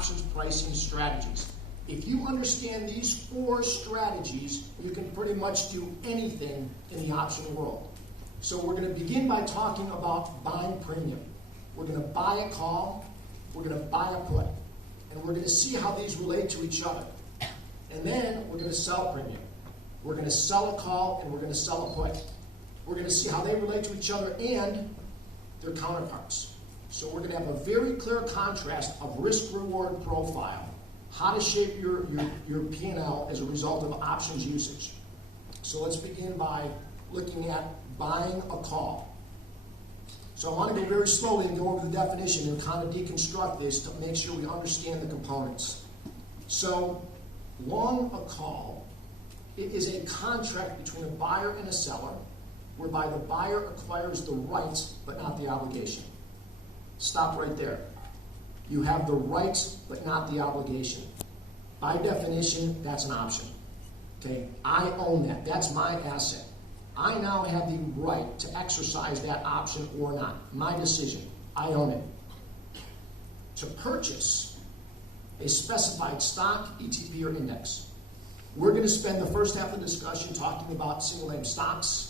options pricing strategies. If you understand these 4 strategies, you can pretty much do anything in the option world. So we're going to begin by talking about buying premium. We're going to buy a call, we're going to buy a put, and we're going to see how these relate to each other. And then we're going to sell premium. We're going to sell a call and we're going to sell a put. We're going to see how they relate to each other and their counterparts. So we're going to have a very clear contrast of risk-reward profile, how to shape your P&L as a result of options usage. So let's begin by looking at buying a call. So I want to go very slowly and go over the definition and kind of deconstruct this to make sure we understand the components. So long a call, it is a contract between a buyer and a seller whereby the buyer acquires the right but not the obligation. Stop right there. You have the right but not the obligation. By definition, that's an option. Okay, I own that. That's my asset. I now have the right to exercise that option or not. My decision. I own it. To purchase a specified stock, ETP, or index. We're going to spend the first half of the discussion talking about single name stocks.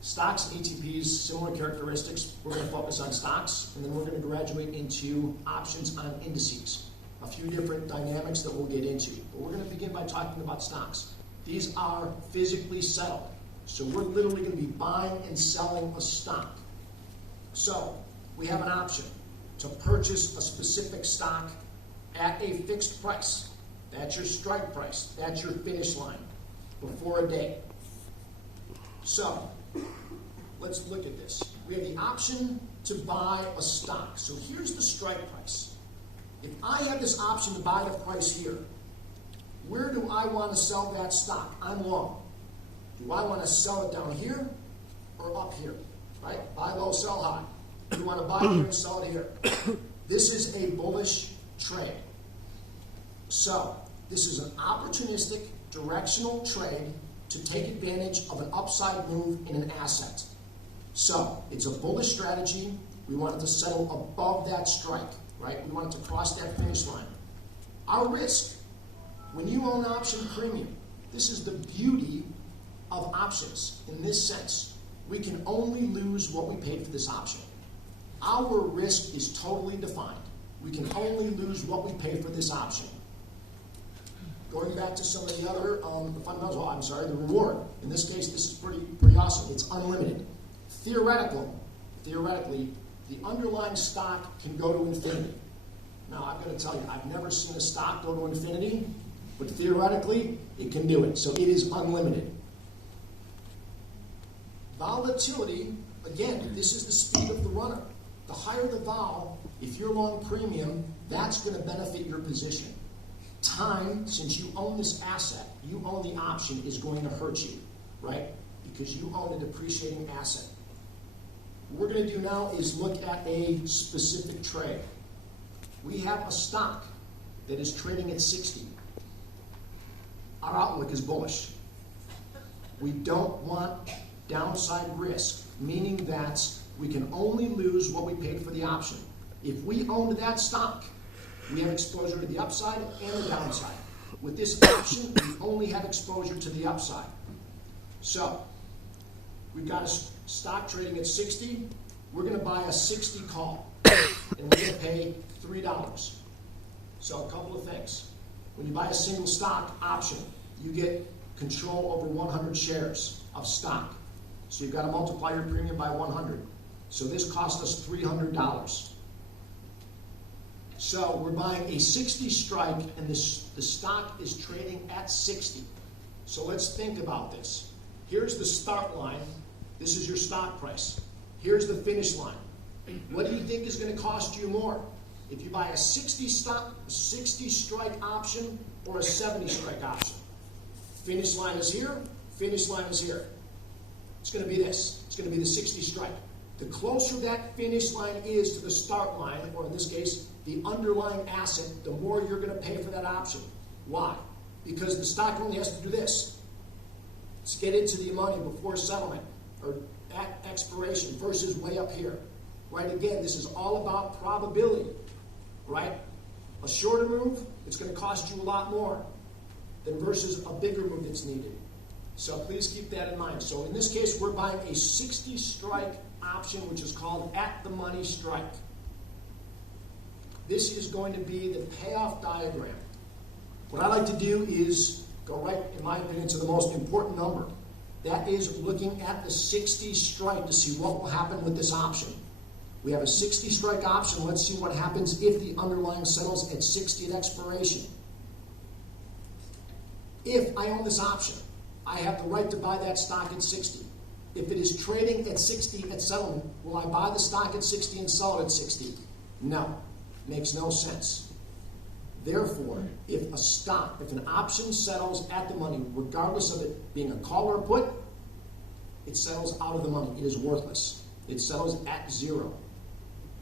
Stocks and ETPs, similar characteristics. We're going to focus on stocks, and then we're going to graduate into options on indices. A few different dynamics that we'll get into. But we're going to begin by talking about stocks. These are physically settled. So we're literally going to be buying and selling a stock. So we have an option to purchase a specific stock at a fixed price. That's your strike price. That's your finish line before a date. So let's look at this. We have the option to buy a stock. So here's the strike price. If I have this option to buy the price here, where do I want to sell that stock? I'm long. Do I want to sell it down here or up here? Right? Buy low, sell high. Do you want to buy here and sell it here? This is a bullish trade. So this is an opportunistic, directional trade to take advantage of an upside move in an asset. So it's a bullish strategy. We want it to settle above that strike, right? We want it to cross that finish line. Our risk, when you own option premium, this is the beauty of options in this sense. We can only lose what we paid for this option. Our risk is totally defined. We can only lose what we pay for this option. Going back to some of the other fundamentals, the reward. In this case, this is pretty awesome. It's unlimited. Theoretically, the underlying stock can go to infinity. Now, I've got to tell you, I've never seen a stock go to infinity, but theoretically, it can do it. So it is unlimited. Volatility, again, this is the speed of the runner. The higher the vol, if you're long premium, that's going to benefit your position. Time, since you own this asset, you own the option, is going to hurt you, right? Because you own a depreciating asset. What we're going to do now is look at a specific trade. We have a stock that is trading at 60. Our outlook is bullish. We don't want downside risk, meaning that we can only lose what we paid for the option. If we owned that stock, we have exposure to the upside and the downside. With this option, we only have exposure to the upside. So, we've got a stock trading at 60. We're going to buy a 60 call, and we're going to pay $3. So, a couple of things. When you buy a single stock option, you get control over 100 shares of stock. So you've got to multiply your premium by 100. So this cost us $300. So we're buying a 60 strike, and the stock is trading at 60. So let's think about this. Here's the start line. This is your stock price. Here's the finish line. What do you think is going to cost you more? If you buy a 60 strike option or a 70 strike option? Finish line is here. Finish line is here. It's going to be this. It's going to be the 60 strike. The closer that finish line is to the start line, or in this case, the underlying asset, the more you're going to pay for that option. Why? Because the stock only has to do this. Let's get into the money before settlement or at expiration versus way up here. Right? Again, this is all about probability. Right? A shorter move, it's going to cost you a lot more than versus a bigger move that's needed. So please keep that in mind. So in this case, we're buying a 60 strike option, which is called at the money strike. This is going to be the payoff diagram. What I like to do is go right, in my opinion, to the most important number. That is looking at the 60 strike to see what will happen with this option. We have a 60 strike option. Let's see what happens if the underlying settles at 60 at expiration. If I own this option, I have the right to buy that stock at 60. If it is trading at 60 at settlement, will I buy the stock at 60 and sell it at 60? No. Makes no sense. Therefore, if an option settles at the money, regardless of it being a call or a put, it settles out of the money. It is worthless. It settles at zero.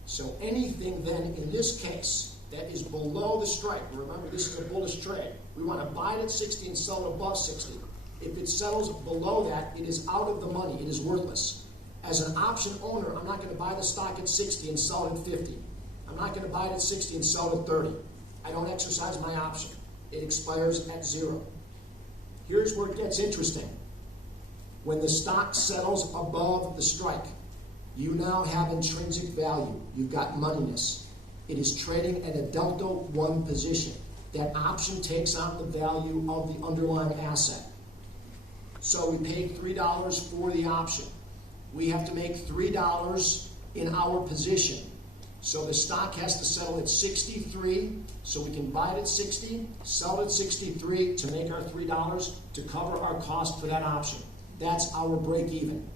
So anything then, in this case, that is below the strike, remember this is a bullish trade, we want to buy it at 60 and sell it above 60. If it settles below that, it is out of the money. It is worthless. As an option owner, I'm not going to buy the stock at 60 and sell it at 50. I'm not going to buy it at 60 and sell it at 30. I don't exercise my option. It expires at zero. Here's where it gets interesting. When the stock settles above the strike, you now have intrinsic value. You've got moneyness. It is trading at a delta 1 position. That option takes on the value of the underlying asset. So we paid $3 for the option. We have to make $3 in our position. So the stock has to settle at 63, so we can buy it at 60, sell it at 63 to make our $3 to cover our cost for that option. That's our break even.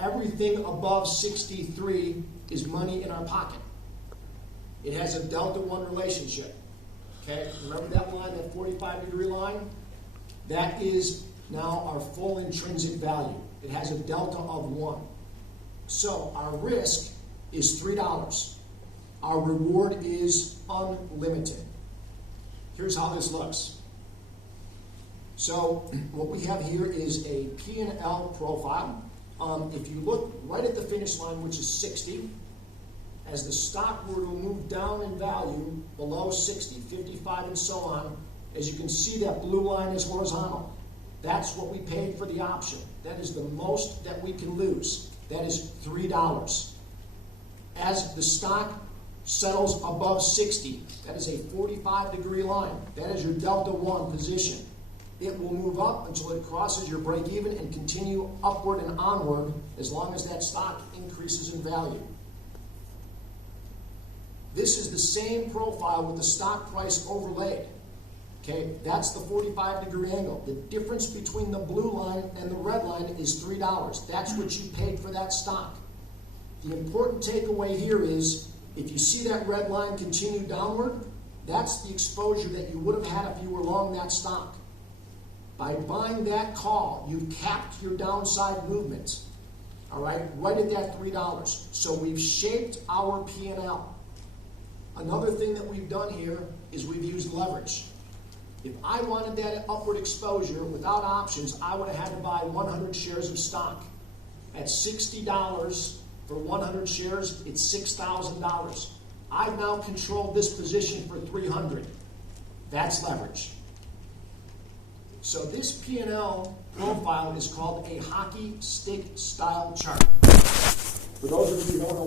Everything above 63 is money in our pocket. It has a delta 1 relationship. Okay, remember that line, that 45-degree line? That is now our full intrinsic value. It has a delta of 1. So our risk is $3. Our reward is unlimited. Here's how this looks. So what we have here is a P&L profile. If you look right at the finish line, which is 60, as the stock were to move down in value below 60, 55 and so on, as you can see that blue line is horizontal. That's what we paid for the option. That is the most that we can lose. That is $3. As the stock settles above 60, that is a 45-degree line. That is your delta 1 position. It will move up until it crosses your break even and continue upward and onward as long as that stock increases in value. This is the same profile with the stock price overlaid. Okay, that's the 45-degree angle. The difference between the blue line and the red line is $3. That's what you paid for that stock. The important takeaway here is, if you see that red line continue downward, that's the exposure that you would have had if you were long that stock. By buying that call, you've capped your downside movement. All right, right at that $3. So we've shaped our P&L. Another thing that we've done here is we've used leverage. If I wanted that upward exposure without options, I would have had to buy 100 shares of stock. At $60 for 100 shares, it's $6,000. I've now controlled this position for 300. That's leverage. So this P&L profile is called a hockey stick style chart. For those of you who don't know